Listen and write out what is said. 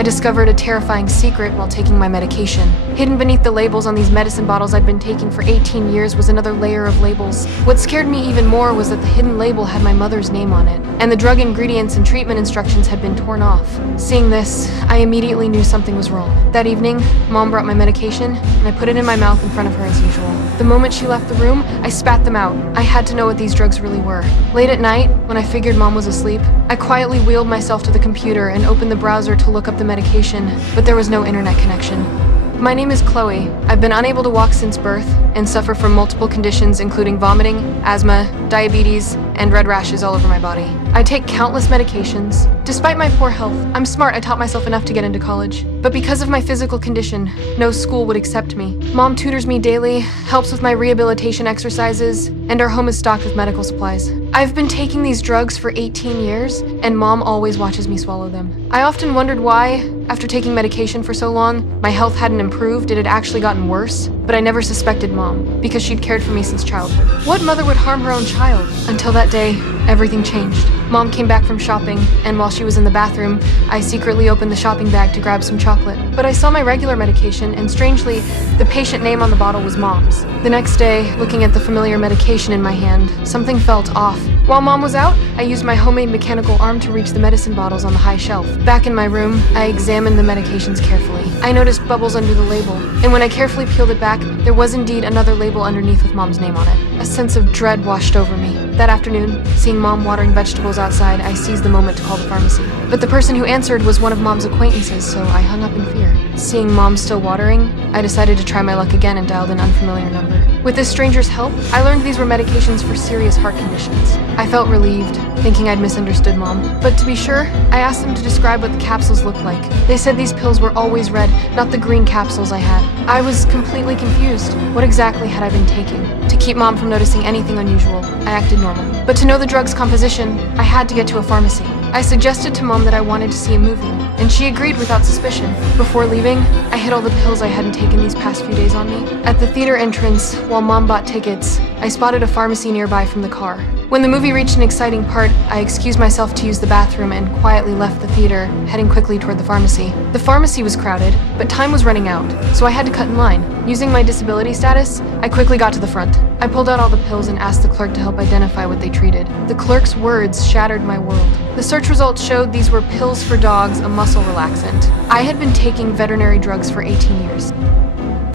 I discovered a terrifying secret while taking my medication. Hidden beneath the labels on these medicine bottles I'd been taking for 18 years was another layer of labels. What scared me even more was that the hidden label had my mother's name on it, and the drug ingredients and treatment instructions had been torn off. Seeing this, I immediately knew something was wrong. That evening, Mom brought my medication, and I put it in my mouth in front of her as usual. The moment she left the room, I spat them out. I had to know what these drugs really were. Late at night, when I figured Mom was asleep, I quietly wheeled myself to the computer and opened the browser to look up the medication, but there was no internet connection. My name is Chloe. I've been unable to walk since birth and suffer from multiple conditions including vomiting, asthma, diabetes, and red rashes all over my body. I take countless medications. Despite my poor health, I'm smart. I taught myself enough to get into college. But because of my physical condition, no school would accept me. Mom tutors me daily, helps with my rehabilitation exercises, and our home is stocked with medical supplies. I've been taking these drugs for 18 years, and Mom always watches me swallow them. I often wondered why, after taking medication for so long, my health hadn't improved, it had actually gotten worse. But I never suspected Mom, because she'd cared for me since childhood. What mother would harm her own child? Until that day, everything changed. Mom came back from shopping, and while she was in the bathroom, I secretly opened the shopping bag to grab some chocolate. But I saw my regular medication, and strangely, the patient name on the bottle was Mom's. The next day, looking at the familiar medication in my hand, something felt off. While Mom was out, I used my homemade mechanical arm to reach the medicine bottles on the high shelf. Back in my room, I examined the medications carefully. I noticed bubbles under the label, and when I carefully peeled it back, there was indeed another label underneath with Mom's name on it. A sense of dread washed over me. That afternoon, seeing Mom watering vegetables outside, I seized the moment to call the pharmacy. But the person who answered was one of Mom's acquaintances, so I hung up in fear. Seeing Mom still watering, I decided to try my luck again and dialed an unfamiliar number. With this stranger's help, I learned these were medications for serious heart conditions. I felt relieved, thinking I'd misunderstood Mom. But to be sure, I asked them to describe what the capsules looked like. They said these pills were always red, not the green capsules I had. I was completely confused. What exactly had I been taking? To keep Mom from noticing anything unusual, I acted normal. But to know the drug's composition, I had to get to a pharmacy. I suggested to Mom that I wanted to see a movie, and she agreed without suspicion. Before leaving, I hid all the pills I hadn't taken these past few days on me. At the theater entrance, while Mom bought tickets, I spotted a pharmacy nearby from the car. When the movie reached an exciting part, I excused myself to use the bathroom and quietly left the theater, heading quickly toward the pharmacy. The pharmacy was crowded, but time was running out, so I had to cut in line. Using my disability status, I quickly got to the front. I pulled out all the pills and asked the clerk to help identify what they treated. The clerk's words shattered my world. The search results showed these were pills for dogs, a muscle relaxant. I had been taking veterinary drugs for 18 years.